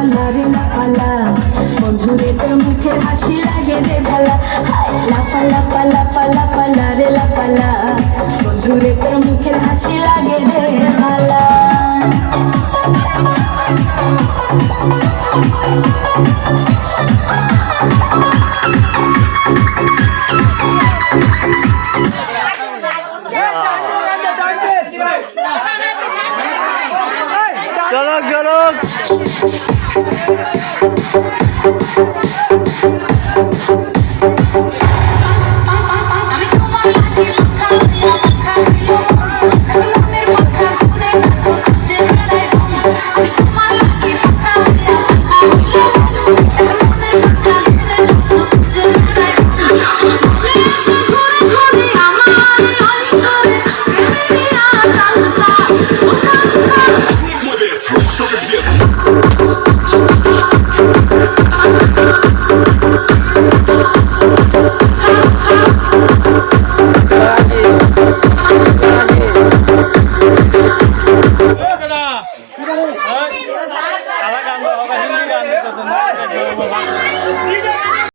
লাপালা রে লাপালা বন্ধুরে তোর মুখের হাসি লাগে রে ভালা লাপালা পালা পালা পালা রে লাপালা বন্ধুরে তোর মুখের হাসি লাগে রে ভালা চলক